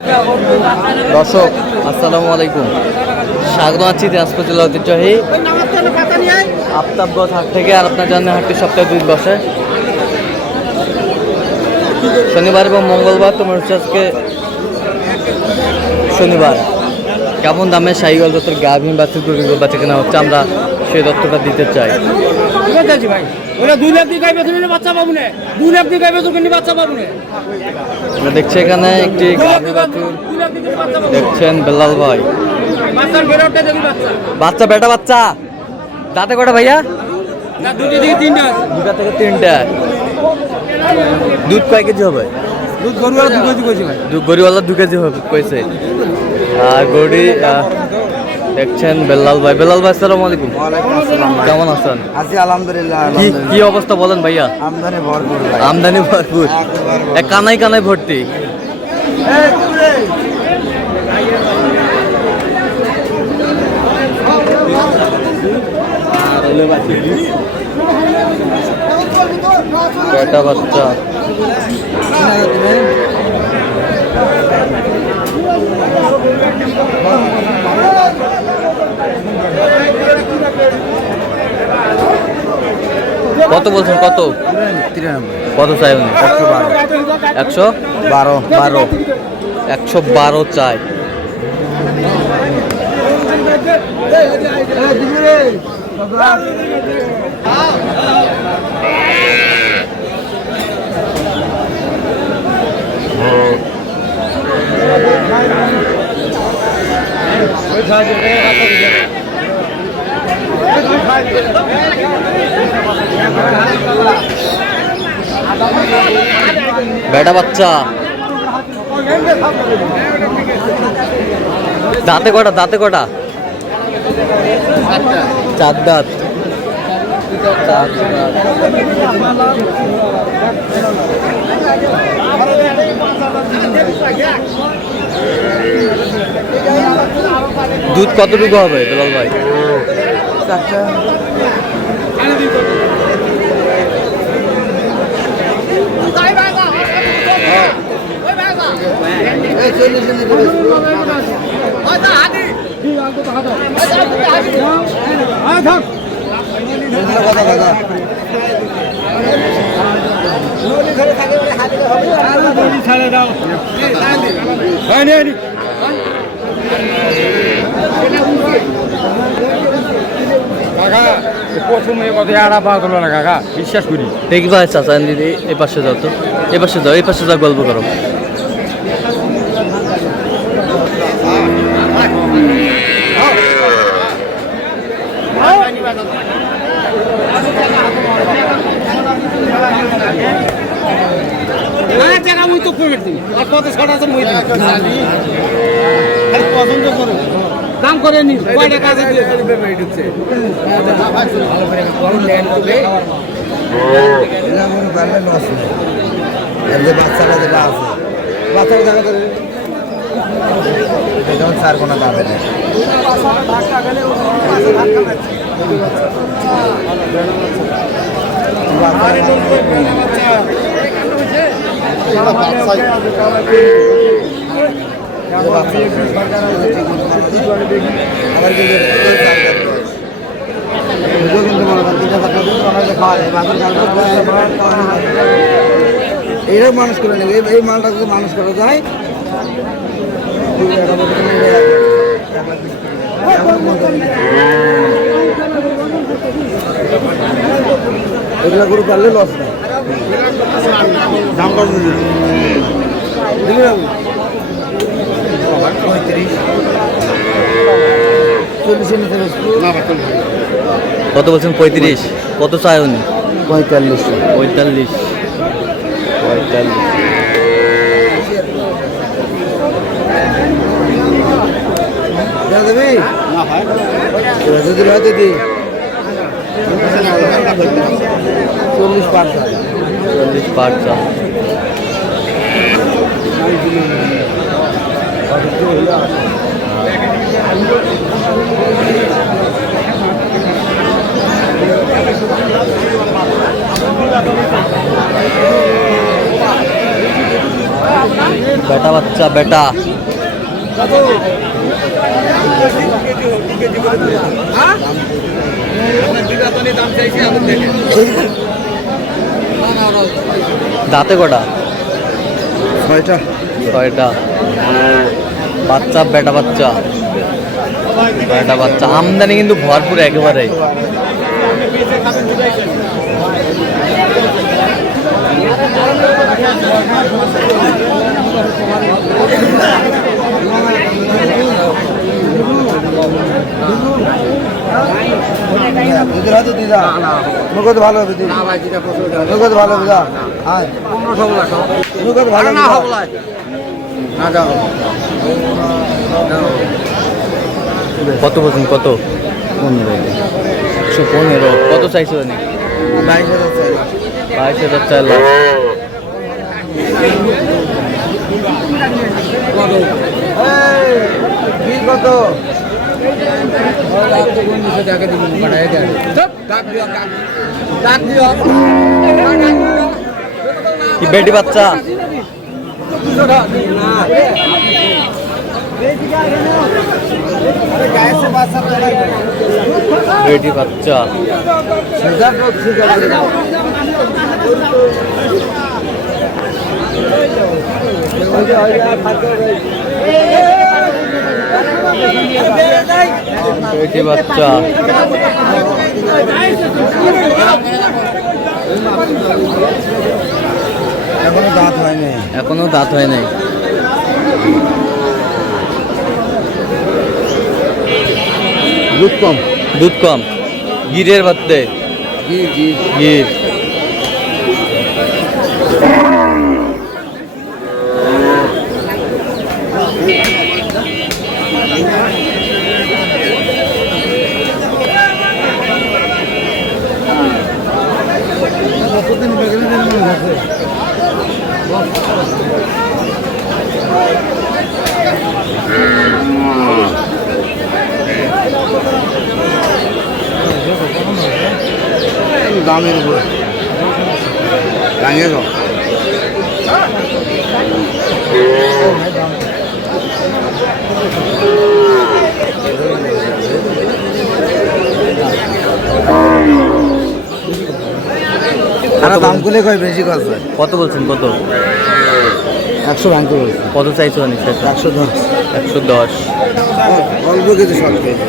দর্শক আসসালামু আলাইকুম, স্বাগত আছি দিনাজপুর জেলা ঐতিহ্যবাহী আফতাবগঞ্জ হাট থেকে। আর আপনার জানেন হাটটি সপ্তাহে 2 দিন বসে, শনিবার এবং মঙ্গলবার। তোমার হচ্ছে আজকে শনিবার। কেমন দামে শাহিওয়াল জাতের গাভীন বাছুর গরুগুলো বাচ্চা কেনা হচ্ছে, আমরা সেই তথ্যটা দিতে চাই। দেখছি এখানে একটি গাভী বাছুর দেখছেন বেলাল ভাই। বাচ্চা বেটা বাচ্চা দাঁতে কটা ভাইয়া? দুটা থেকে তিনটা। দুধ কয় কেজি হবে? গরুওয়ালা 2 কেজি হবে কইছে। আর গরু দেখছেন বেলাল ভাই। বেলাল ভাই আসসালামু আলাইকুম। কেমন আছেন? আছি আলহামদুলিল্লাহ। কি অবস্থা বলেন ভাইয়া? আমদানি ভরপুর। আমদানি ভরপুর, কানাই কানাই ভর্তি। বেটা বাচ্চা কত বলছেন? কত কত চাই? 112 চাই। বেটা বাচ্চা দাঁতে কটা? দাঁতে কটা? 4 দাঁত। দুধ কতটুকু হবে বেলাল ভাই? বিশ্বাস করি দেখি ভাই চাচা দিদি এই পাশে যাও তো, এই পাশে যাও, এই পাশে যাও, গল্প করো। দাম করে নি কয়টা কাজে বাচ্চারা যেটা আছে বাচ্চারা দেখা করে যেমন 4 কোনা দাম এইরকম মানুষ করে নেবে। এই মালটা যদি মানুষ করা যায় এগুলা গরু পারলে লস নেই। দাম কত? 35। কত বলছেন? 35। কত চাই উনি? 45। 45। দেবে না ভাই, যদি রাতে দিই 40 পার। 40 পার চা। বেটা বাচ্চা বেটা। দাঁতে কটা? 6টা। 6টা। বাচ্চা বেটা বাচ্চা বেটা বাচ্চা। আমদানি কিন্তু ভরপুর একেবারে। দুধের হাতে দিদা মুখত ভালো হবে দিদি। মুখত ভালো হবে দা। হ্যাঁ 1500 মুখত ভালো না হবে না দাও। কত বলছেন? কত? 115। কত চাইছো? 22,000 চাই। 22,000 চাইলাম। বিল কত? কি বেটি বাচ্চা? বেটি বাচ্চা। বেটি বাচ্চা। এখনো দাঁত হয়নি। এখনো দাঁত হয় নাই। দুধ কম। দুধ কম। গিরের বাচ্চা। গির। দামের উপর গাঙে কম। দাম গুলো কয় বেশি কথা। কত বলছেন? কত? 100 ভাঙতে বলছে। কত চাইছো? 110। 110। অল্প কিছু শর্ট পেয়েছে।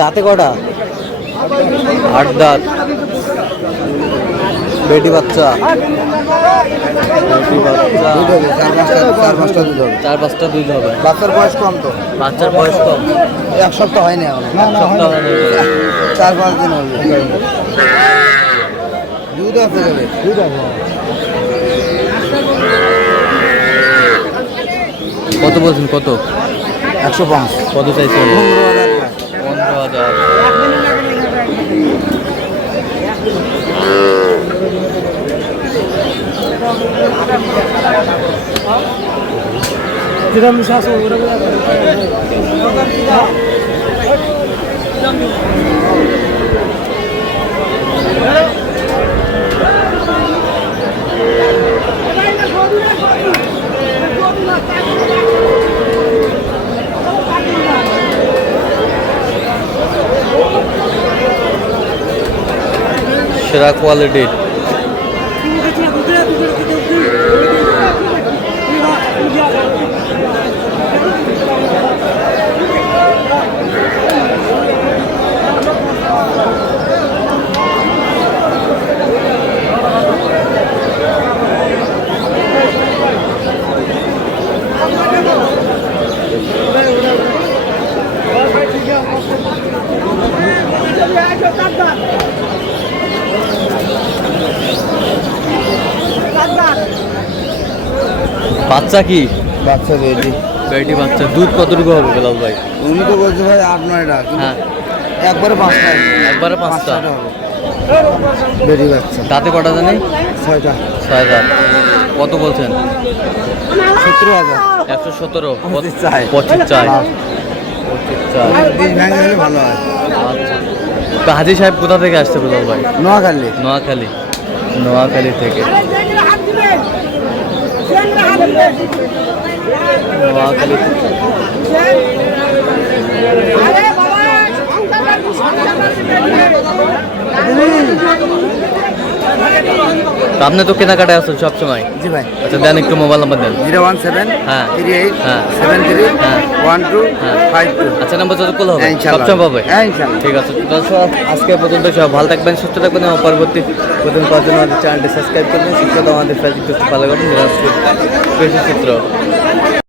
দাঁতে কটা? 8 দাঁত। বেটি বাচ্চা। বেটি বাচ্চা। দুধ হবে 4-5টা দুধ হবে। 4-5টা দুধ হবে। বাচ্চার বয়স কম তো। বাচ্চার বয়স কম। 1 সপ্তাহ হয়নি এখন। 1 সপ্তাহ হয়নি। 4-5 দিন হবে। দুধ আছে যাবে। দুধ আছে। কত বলছেন? কত? 105। কত চাইছেন? 15,000। 15,000। সেরা কোয়ালিটির। বাচ্চা কি? বাচ্চা বেটি। বেটি বাচ্চা। দুধ কতটুকু হবে বেলাল ভাই? উনি তো বলছে ভাই 8-9টা। হ্যাঁ, একবারে 5টা। একবারে 5টা। বেটি বাচ্চা। দাঁতে কটা জানি? 6টা। 6 দাঁত। কত বলছেন? 17,000। 117। 25 চাই। 25 চাই। 25 চাই। বীজ ভেঙে গেলে ভালো হয়। আচ্ছা। তো হাজি সাহেব কোথা থেকে আসছে বেলাল ভাই? নোয়াখালী। নোয়াখালী, নোয়াখালী থেকে। নোয়াখালী তো আপনি তো কেনাকাটায় আছেন সবসময়। জি ভাই। আচ্ছা দেন একটু মোবাইল নাম্বার দেন। 017 হ্যাঁ 38 হ্যাঁ 73 হ্যাঁ 12 হ্যাঁ। 52। আচ্ছা নাম্বার যত কল হবে হ্যাঁ, ইনশাআল্লাহ। সবসময় পাবে। হ্যাঁ, ইনশাআল্লাহ। ঠিক আছে দর্শক, আজকে পর্যন্ত সব ভালো থাকবেন, সুস্থ থাকবেন এবং পরবর্তী প্রতিদিন পাওয়ার জন্য আমাদের চ্যানেলটি সাবস্ক্রাইব করবেন। শিক্ষা আমাদের ফেসবুক পেজটি ফলো করবেন, দিনাজপুর কৃষি চিত্র।